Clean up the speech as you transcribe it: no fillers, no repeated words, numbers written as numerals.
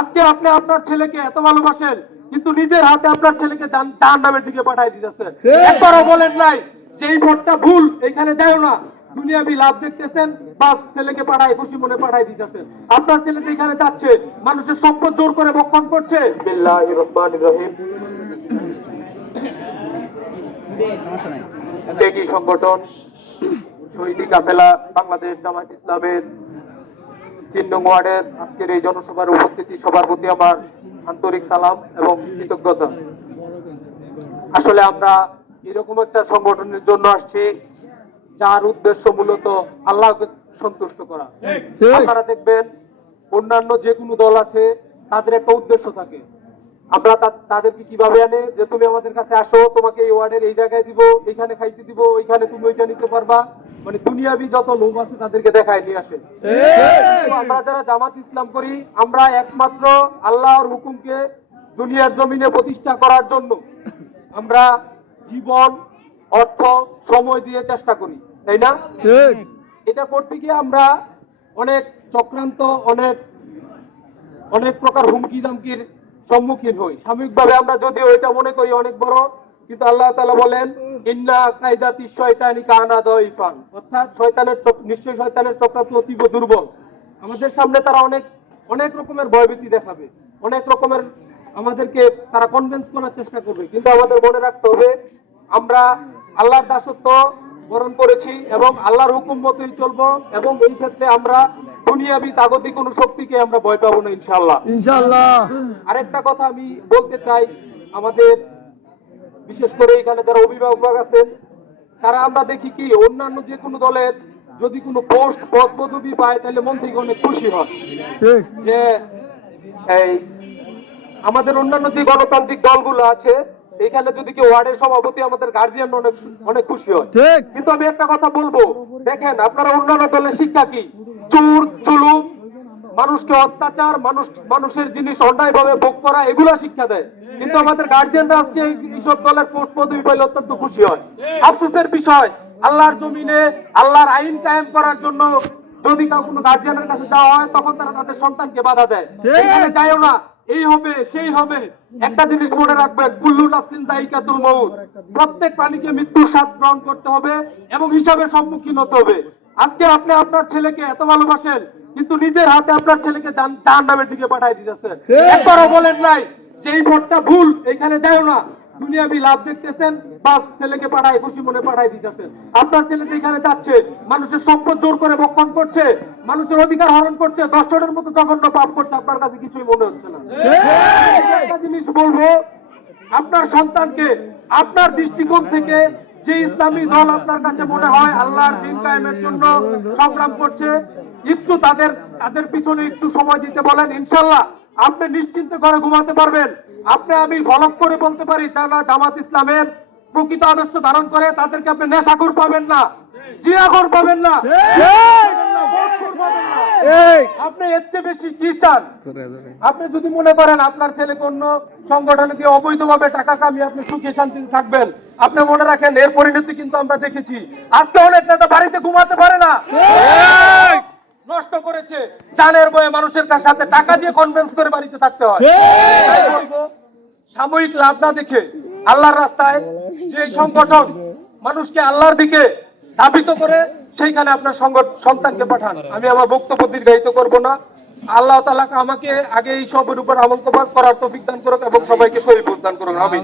আজকে আপনি আপনার ছেলেকে এত ভালোবাসেন, কিন্তু নিজের হাতে আপনার ছেলেকে জাহান্নামের দিকে পাঠিয়ে দিতেছেন। একবারও বলেন নাই যে এই ভোটটা ভুল, এখানে যাও না, দুনিয়াবি লাভ দেখতেছেন, বাস ছেলেকে পাঠায় খুশি মনে পাঠাই দিতেছেন। আপনার ছেলে যেখানে যাচ্ছে মানুষের সম্পদ জোর করে ভক্ষণ করছে। বিসমিল্লাহির রহমানির রহিম। ত্যাগী সংগঠন শহীদি কাফেলা বাংলাদেশ জামায়াত ইসলামের ৩ নং ওয়ার্ডের আজকের এই জনসভার উপস্থিতি সবার প্রতি আমার আন্তরিক সালাম এবং কৃতজ্ঞতা। আসলে আমরা এরকম একটা সংগঠনের জন্য আসছি যার উদ্দেশ্য মূলত আল্লাহকে সন্তুষ্ট করা। আপনারা দেখবেন অন্যান্য যে কোনো দল আছে তাদের একটা উদ্দেশ্য থাকে। আমরা তাদেরকে কিভাবে আনে যে তুমি আমাদের কাছে আসো, তোমাকে এই ওয়ার্ডের এই জায়গায় দিব, এইখানে খাইতে দিব, ওইখানে তুমি ওইটা নিতে পারবা, মানে দুনিয়াবি যত লোক আছে তাদেরকে দেখায় নিয়ে আসে। আমরা যারা জামাত ইসলাম করি আমরা একমাত্র আল্লাহর হুকুমকে দুনিয়ার জমিনে প্রতিষ্ঠা করার জন্য আমরা জীবন অর্থ সময় দিয়ে চেষ্টা করি, তাই না? এটা করতে গিয়ে আমরা অনেক চক্রান্ত অনেক প্রকার হুমকি দামকির সম্মুখীন হই। সাময়িকভাবে আমরা যদিও এটা মনে করি অনেক বড়, কিন্তু আল্লাহ তাআলা বলেন ইন্না কাইদাতি শয়তানি কানা দাইফান, অর্থাৎ নিশ্চয়ই শয়তানের চক্রান্ত অতীব দুর্বল। আমাদের সামনে তারা অনেক রকমের ভয়ভীতি দেখাবে, অনেক রকমের আমাদেরকে তারা কনভিন্স করার চেষ্টা করবে, কিন্তু আমাদের মনে রাখতে হবে আমরা আল্লাহর দাসত্ব বরণ করেছি এবং আল্লাহর হুকুম মতোই চলবো, এবং এই ক্ষেত্রে আমরা দুনিয়াবি তাগতি কোনো শক্তিকে আমরা ভয় পাবো না ইনশাআল্লাহ। আরেকটা কথা আমি বলতে চাই, আমাদের বিশেষ করে এখানে যারা অভিভাবক আছেন তারা আমরা দেখি কি অন্যান্য যে কোনো দলের যদি কোনো পোস্ট পদ পদবি পায় তাহলে মন থেকে অনেক খুশি হয় যে এই আমাদের অন্যান্য যে গণতান্ত্রিক দলগুলো আছে এখানে যদি কেউ ওয়ার্ডের সভাপতি আমাদের গার্জিয়ান অনেক খুশি হয়। কিন্তু আমি একটা কথা বলবো, দেখেন আপনারা অন্যান্য দলের শিক্ষা কি? চোর জুলুম, মানুষকে অত্যাচার, মানুষের জিনিস অন্যায়ভাবে ভোগ করা, এগুলো শিক্ষা দেয়। কিন্তু আমাদের গার্জিয়ানরা আজকে এইসব দলের পোস্ট পদবি পাইলে অত্যন্ত খুশি হয়। আফসোসের বিষয়, আল্লাহর জমিনে আল্লাহর আইন কায়েম করার জন্য যদি কোনো গার্জিয়ানের কাছে যাওয়া হয় তখন তারা তাদের সন্তানকে বাধা দেয়, এখানে যাইও না, এই হবে সেই হবে। একটা জিনিস মনে রাখবেন, কুল্লু নাফসিন যায়িকাতুল মউত, প্রত্যেক প্রাণীকে মৃত্যুর স্বাদ গ্রহণ করতে হবে এবং হিসাবের সম্মুখীন হতে হবে। আজকে আপনি আপনার ছেলেকে এত ভালোবাসেন, কিন্তু নিজের হাতে আপনার ছেলেকে জাহান্নামের দিকে পাঠিয়ে দিতেছেন। একবারও বলেন নাই যে এই ভোটটা ভুল, এখানে যাও না, দুনিয়াবি লাভ দেখতেছেন, বাস ছেলেকে পাঠায় খুশি মনে পাঠাই দিতেছেন। আপনার ছেলে যেখানে যাচ্ছে মানুষের সম্পদ জোর করে ভক্ষণ করছে, মানুষের অধিকার হরণ করছে, দর্শনের মতো জঘন্য পাপ করছে, আপনার কাছে কিছুই মনে হচ্ছে না। একটা জিনিস বলবো, আপনার সন্তানকে আপনার দৃষ্টিকোণ থেকে যে ইসলামী দল আপনার কাছে মনে হয় আল্লাহর দ্বীন কায়েমের জন্য সংগ্রাম করছে, একটু তাদের পিছনে একটু সময় দিতে বলেন, ইনশাআল্লাহ আপনি নিশ্চিন্তে করে ঘুমাতে পারবেন। আমি গলপ করে বলতে পারি যারা জামাত ইসলামের প্রকৃত আদর্শ ধারণ করে তাদেরকে আপনি নেশাখোর পাবেন না, জিয়াখোর পাবেন না, আপনি এর চেয়ে বেশি কি চান? আপনি যদি মনে করেন আপনার ছেলে কোন সংগঠনে দিয়ে অবৈধভাবে টাকা কামিয়ে আপনি সুখে শান্তিতে থাকবেন, আপনি মনে রাখেন এর পরিণতি কিন্তু আমরা দেখেছি। আজকে অনেক নেতা বাড়িতে ঘুমাতে পারে না, নষ্ট করেছে, জানের বয়ে মানুষের সাথে টাকা দিয়ে কনভিন্স করে বাড়িতে থাকতে হয়। সাময়িক লাভ না দেখে আল্লাহর রাস্তায় যে সংগঠন মানুষকে আল্লাহর দিকে ধাবিত করে সেইখানে আপনার সন্তানকে পাঠান। আমি আমার বক্তব্য দীর্ঘায়িত করব না। আল্লাহ তাআলা আমাকে আগে এই সবের উপর আমল করার তৌফিক দান করুক এবং সবাইকে সহিহ দান করুন। আমিন।